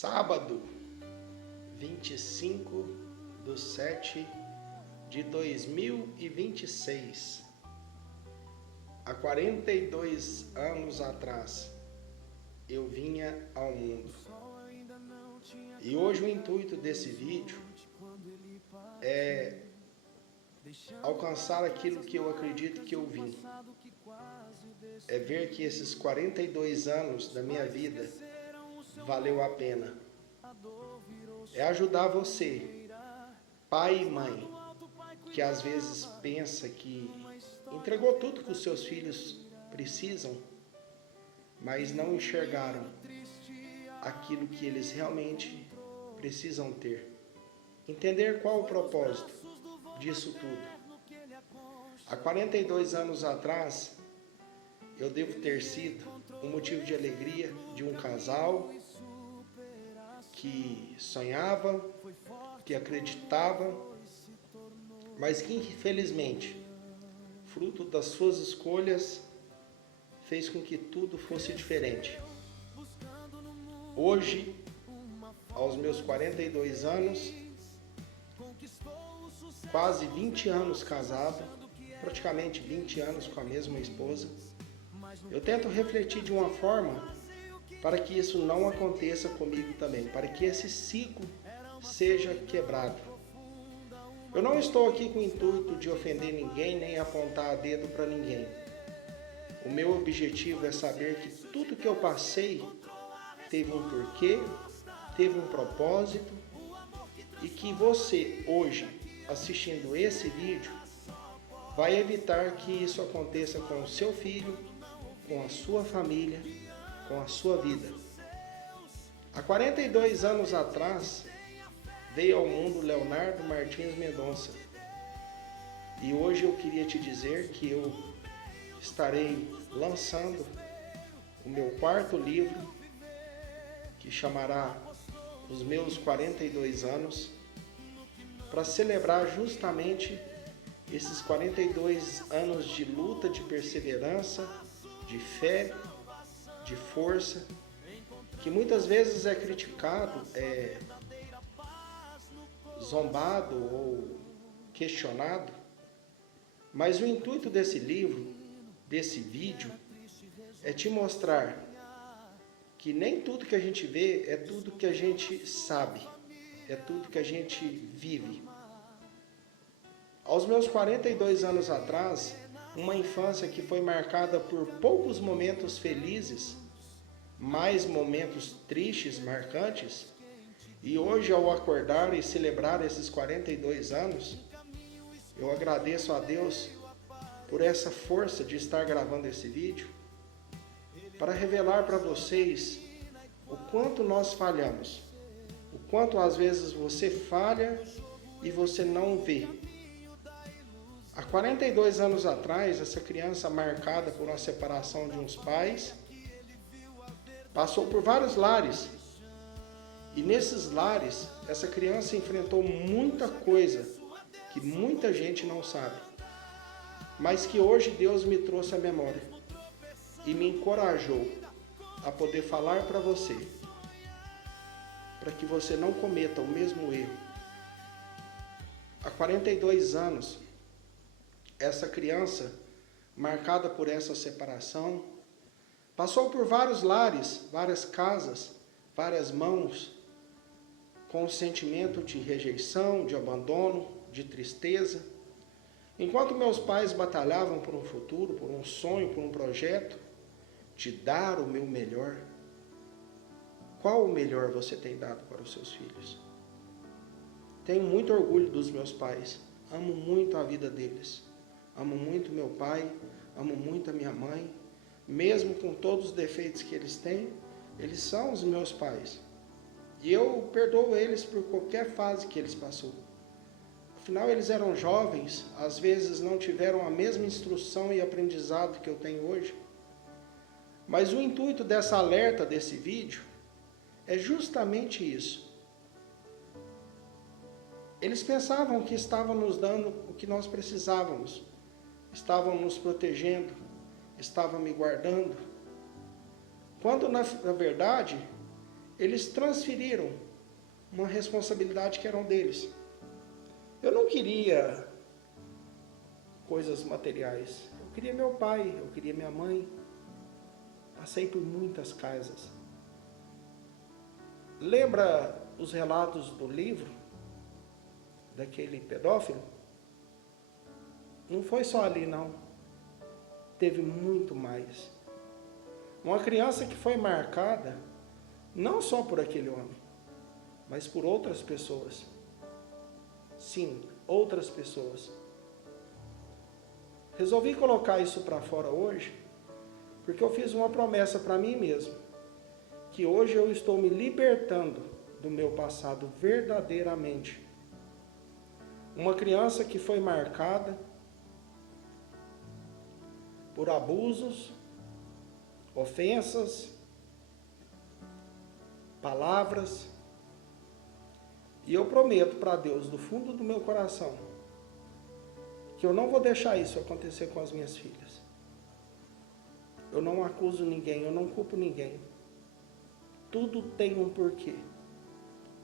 Sábado, 25/7/2026. Há 42 anos atrás, eu vinha ao mundo. E hoje o intuito desse vídeo é alcançar aquilo que eu acredito que eu vim. É ver que esses 42 anos da minha vida valeu a pena. É ajudar você, pai e mãe, que às vezes pensa que entregou tudo que os seus filhos precisam, mas não enxergaram aquilo que eles realmente precisam ter. Entender qual o propósito disso tudo. Há 42 anos atrás, eu devo ter sido um motivo de alegria de um casal que sonhava, que acreditava, mas que infelizmente, fruto das suas escolhas, fez com que tudo fosse diferente. Hoje, aos meus 42 anos, quase 20 anos casado, praticamente 20 anos com a mesma esposa, eu tento refletir de uma forma para que isso não aconteça comigo também, para que esse ciclo seja quebrado. Eu não estou aqui com o intuito de ofender ninguém, nem apontar dedo para ninguém. O meu objetivo é saber que tudo que eu passei teve um porquê, teve um propósito, e que você, hoje, assistindo esse vídeo, vai evitar que isso aconteça com o seu filho, com a sua família, com a sua vida. Há 42 anos atrás, veio ao mundo Leonardo Martins Mendonça. E hoje eu queria te dizer que eu estarei lançando o meu quarto livro, que chamará Os Meus 42 Anos, para celebrar justamente esses 42 anos de luta, de perseverança, de fé, de força, que muitas vezes é criticado, zombado ou questionado, mas o intuito desse livro, desse vídeo, é te mostrar que nem tudo que a gente vê é tudo que a gente sabe, é tudo que a gente vive. Aos meus 42 anos atrás, uma infância que foi marcada por poucos momentos felizes, mais momentos tristes, marcantes, e hoje, ao acordar e celebrar esses 42 anos, eu agradeço a Deus por essa força de estar gravando esse vídeo, para revelar para vocês o quanto nós falhamos, o quanto às vezes você falha e você não vê. Há 42 anos atrás, essa criança marcada por uma separação de uns pais, passou por vários lares. E nesses lares, essa criança enfrentou muita coisa que muita gente não sabe. Mas que hoje Deus me trouxe à memória e me encorajou a poder falar para você, para que você não cometa o mesmo erro. Há 42 anos, essa criança, marcada por essa separação, passou por vários lares, várias casas, várias mãos, com o sentimento de rejeição, de abandono, de tristeza. Enquanto meus pais batalhavam por um futuro, por um sonho, por um projeto, de dar o meu melhor. Qual o melhor você tem dado para os seus filhos? Tenho muito orgulho dos meus pais, amo muito a vida deles. Amo muito meu pai, amo muito a minha mãe. Mesmo com todos os defeitos que eles têm, eles são os meus pais. E eu perdoo eles por qualquer fase que eles passaram. Afinal, eles eram jovens, às vezes não tiveram a mesma instrução e aprendizado que eu tenho hoje. Mas o intuito dessa alerta, desse vídeo, é justamente isso. Eles pensavam que estavam nos dando o que nós precisávamos. Estavam nos protegendo, estavam me guardando. Quando, na verdade, eles transferiram uma responsabilidade que era deles. Eu não queria coisas materiais. Eu queria meu pai, eu queria minha mãe. Passei por muitas casas. Lembra os relatos do livro daquele pedófilo? Não foi só ali, não. Teve muito mais. Uma criança que foi marcada não só por aquele homem, mas por outras pessoas. Sim, outras pessoas. Resolvi colocar isso para fora hoje, porque eu fiz uma promessa para mim mesmo, que hoje eu estou me libertando do meu passado verdadeiramente. Uma criança que foi marcada por abusos, ofensas, palavras, e eu prometo para Deus, do fundo do meu coração, que eu não vou deixar isso acontecer com as minhas filhas. Eu não acuso ninguém, eu não culpo ninguém. Tudo tem um porquê.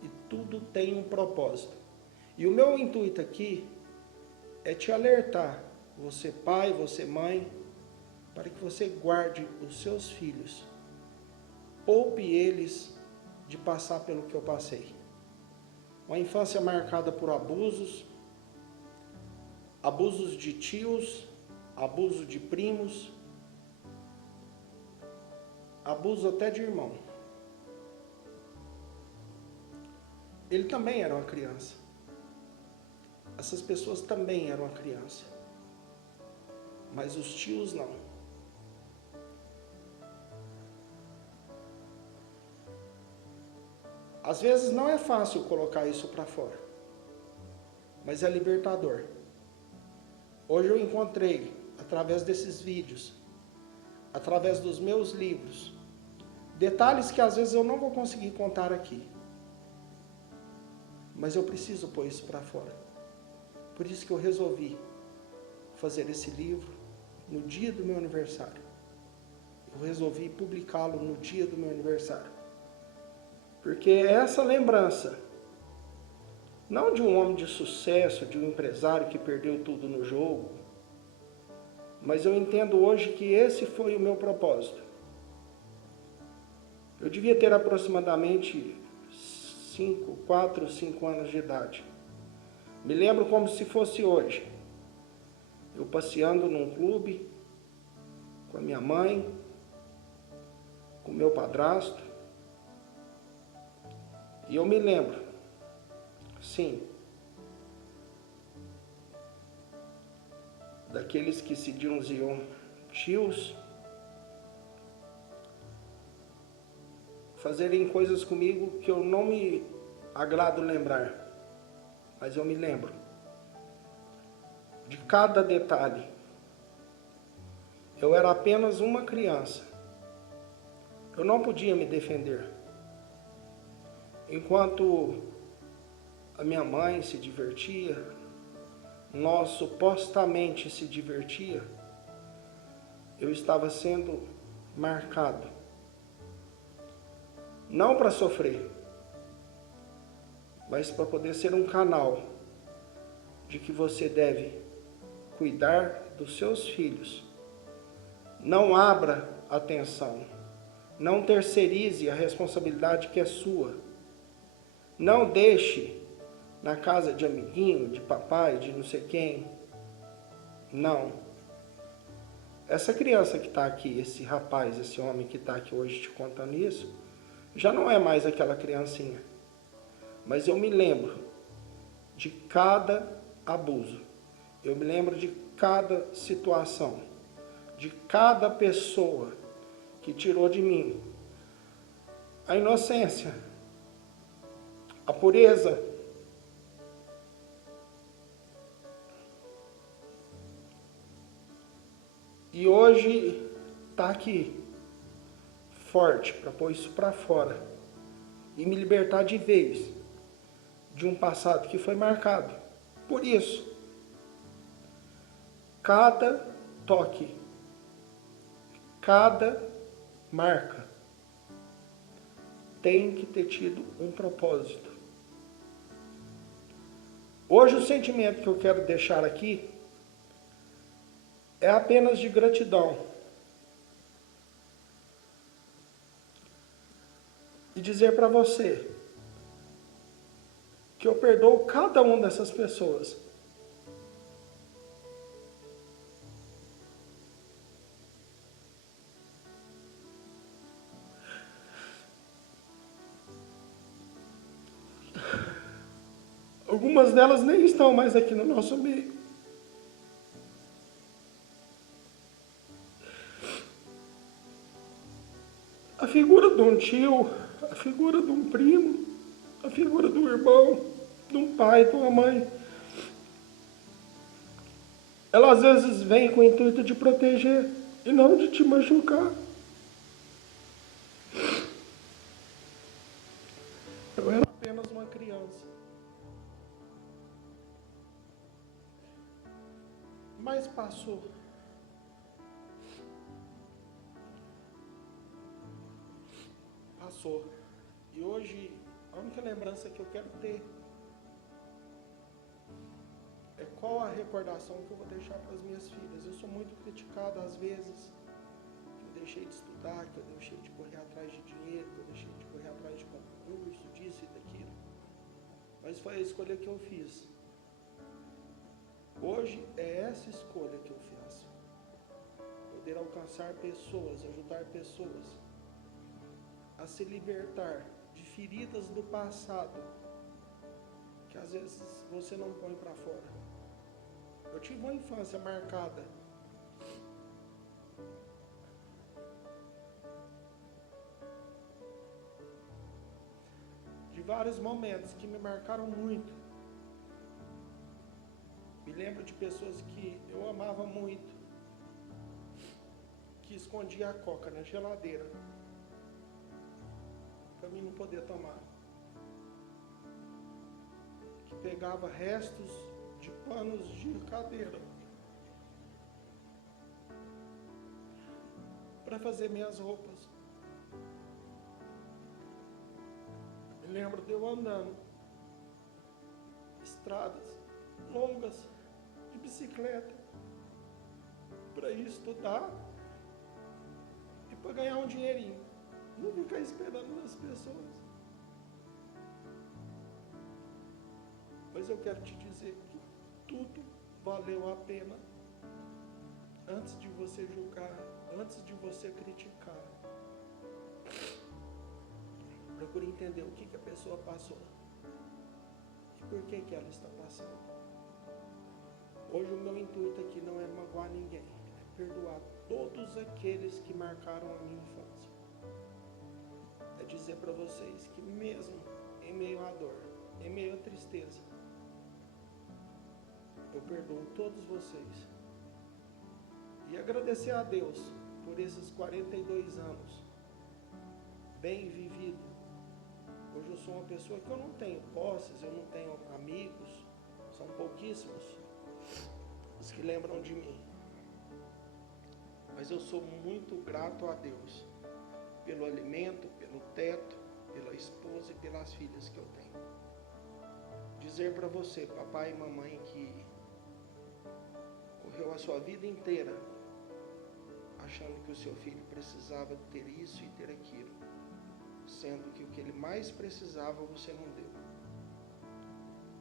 E tudo tem um propósito. E o meu intuito aqui é te alertar, você pai, você mãe, para que você guarde os seus filhos. Poupe eles de passar pelo que eu passei. Uma infância marcada por abusos, abusos de tios, abuso de primos, abuso até de irmão. Ele também era uma criança. Essas pessoas também eram uma criança. Mas os tios não. Às vezes não é fácil colocar isso para fora, mas é libertador. Hoje eu encontrei, através desses vídeos, através dos meus livros, detalhes que às vezes eu não vou conseguir contar aqui. Mas eu preciso pôr isso para fora. Por isso que eu resolvi fazer esse livro no dia do meu aniversário. Eu resolvi publicá-lo no dia do meu aniversário. Porque essa lembrança, não de um homem de sucesso, de um empresário que perdeu tudo no jogo, mas eu entendo hoje que esse foi o meu propósito. Eu devia ter aproximadamente 4, 5 anos de idade. Me lembro como se fosse hoje. Eu passeando num clube, com a minha mãe, com meu padrasto. E eu me lembro, sim, daqueles que se diziam tios, fazerem coisas comigo que eu não me agrado lembrar, mas eu me lembro de cada detalhe. Eu era apenas uma criança. Eu não podia me defender. Enquanto a minha mãe se divertia, nós supostamente se divertia, eu estava sendo marcado. Não para sofrer, mas para poder ser um canal de que você deve cuidar dos seus filhos. Não abra atenção, não terceirize a responsabilidade que é sua. Não deixe na casa de amiguinho, de papai, de não sei quem. Não. Essa criança que está aqui, esse rapaz, esse homem que está aqui hoje te contando isso, já não é mais aquela criancinha. Mas eu me lembro de cada abuso. Eu me lembro de cada situação. De cada pessoa que tirou de mim a inocência, a pureza. E hoje está aqui, forte, para pôr isso para fora e me libertar de vez de um passado que foi marcado. Por isso, cada toque, cada marca tem que ter tido um propósito. Hoje o sentimento que eu quero deixar aqui é apenas de gratidão. E dizer para você que eu perdoo cada uma dessas pessoas. Algumas delas nem estão mais aqui no nosso meio. A figura de um tio, a figura de um primo, a figura do irmão, de um pai, de uma mãe. Ela às vezes vem com o intuito de proteger e não de te machucar. Eu era apenas uma criança. Mas passou. Passou. E hoje, a única lembrança que eu quero ter é qual a recordação que eu vou deixar para as minhas filhas. Eu sou muito criticado às vezes, que eu deixei de estudar, que eu deixei de correr atrás de dinheiro, que eu deixei de correr atrás de concurso, disso e daquilo. Mas foi a escolha que eu fiz. Hoje é essa escolha que eu faço. Poder alcançar pessoas, ajudar pessoas a se libertar de feridas do passado que às vezes você não põe para fora. Eu tive uma infância marcada de vários momentos que me marcaram muito. Me lembro de pessoas que eu amava muito, que escondia a coca na geladeira para mim não poder tomar, que pegava restos de panos de cadeira para fazer minhas roupas. Me lembro de eu andando estradas longas de bicicleta para ir estudar e para ganhar um dinheirinho, não ficar esperando nas pessoas. Mas eu quero te dizer que tudo valeu a pena antes de você julgar, antes de você criticar. Procure entender o que a pessoa passou e por que ela está passando. Hoje o meu intuito aqui não é magoar ninguém, é perdoar todos aqueles que marcaram a minha infância. É dizer para vocês que mesmo em meio à dor, em meio à tristeza, eu perdoo todos vocês. E agradecer a Deus por esses 42 anos bem vivido. Hoje eu sou uma pessoa que eu não tenho posses, eu não tenho amigos, são pouquíssimos os que lembram de mim. Mas eu sou muito grato a Deus pelo alimento, pelo teto, pela esposa e pelas filhas que eu tenho. Dizer para você, papai e mamãe, que correu a sua vida inteira achando que o seu filho precisava ter isso e ter aquilo, sendo que o que ele mais precisava você não deu.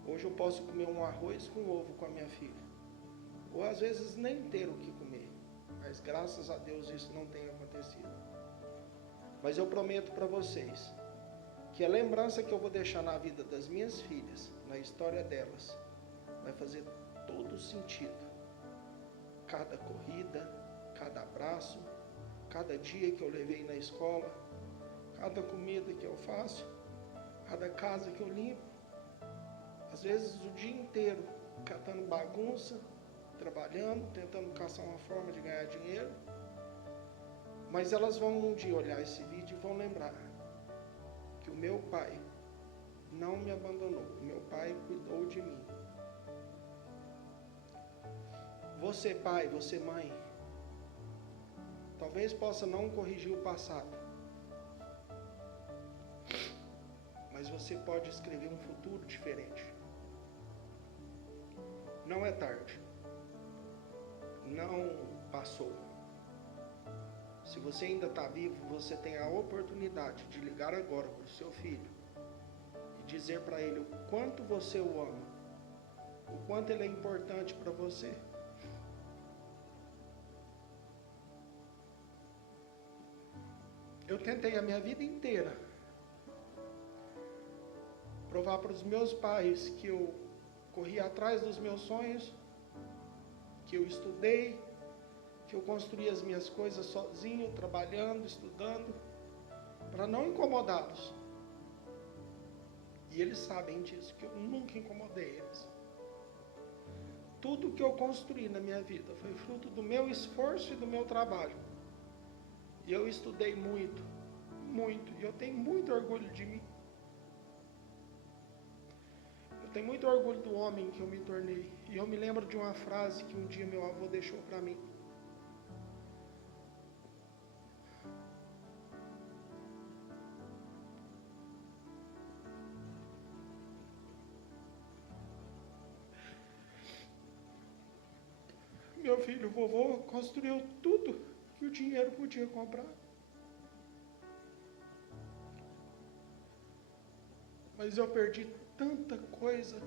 Hoje eu posso comer um arroz com ovo com a minha filha, ou às vezes nem ter o que comer, mas graças a Deus isso não tem acontecido. Mas eu prometo para vocês que a lembrança que eu vou deixar na vida das minhas filhas, na história delas, vai fazer todo sentido. Cada corrida, cada abraço, cada dia que eu levei na escola, cada comida que eu faço, cada casa que eu limpo, às vezes o dia inteiro catando bagunça, trabalhando, tentando caçar uma forma de ganhar dinheiro, mas elas vão um dia olhar esse vídeo e vão lembrar que o meu pai não me abandonou, o meu pai cuidou de mim. Você pai, você mãe, talvez possa não corrigir o passado, você pode escrever um futuro diferente. Não é tarde. Não passou. Se você ainda está vivo, você tem a oportunidade de ligar agora para o seu filho e dizer para ele o quanto você o ama, o quanto ele é importante para você. Eu tentei a minha vida inteira provar para os meus pais que eu corri atrás dos meus sonhos, que eu estudei, que eu construí as minhas coisas sozinho, trabalhando, estudando, para não incomodá-los. E eles sabem disso, que eu nunca incomodei eles. Tudo que eu construí na minha vida foi fruto do meu esforço e do meu trabalho. E eu estudei muito, muito, e eu tenho muito orgulho de mim. Eu tenho muito orgulho do homem que eu me tornei. E eu me lembro de uma frase que um dia meu avô deixou para mim. Meu filho, o vovô construiu tudo que o dinheiro podia comprar. Mas eu perdi tanta coisa.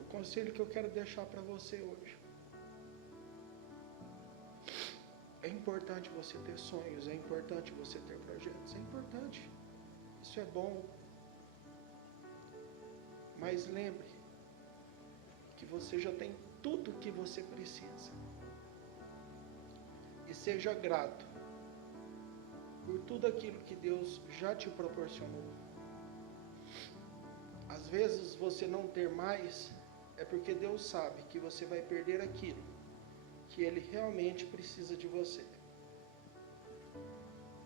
O conselho que eu quero deixar para você hoje. É importante você ter sonhos, é importante você ter projetos, é importante. Isso é bom. Mas lembre que você já tem tudo o que você precisa. E seja grato por tudo aquilo que Deus já te proporcionou. Às vezes você não ter mais é porque Deus sabe que você vai perder aquilo que Ele realmente precisa de você.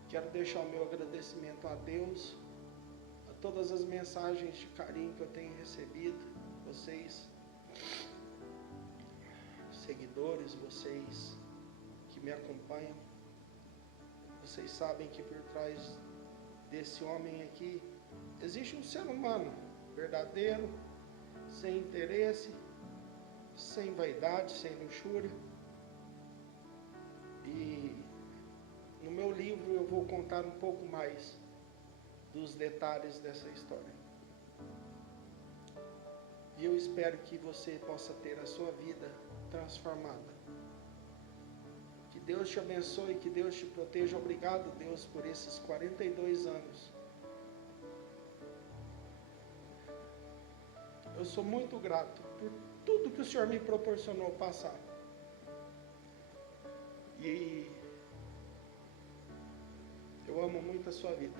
Quero deixar o meu agradecimento a Deus, a todas as mensagens de carinho que eu tenho recebido, vocês seguidores, vocês que me acompanham. Vocês sabem que por trás desse homem aqui existe um ser humano verdadeiro, sem interesse, sem vaidade, sem luxúria. E no meu livro eu vou contar um pouco mais dos detalhes dessa história. E eu espero que você possa ter a sua vida transformada. Que Deus te abençoe, que Deus te proteja. Obrigado, Deus, por esses 42 anos. Eu sou muito grato por tudo que o Senhor me proporcionou passar. E eu amo muito a sua vida.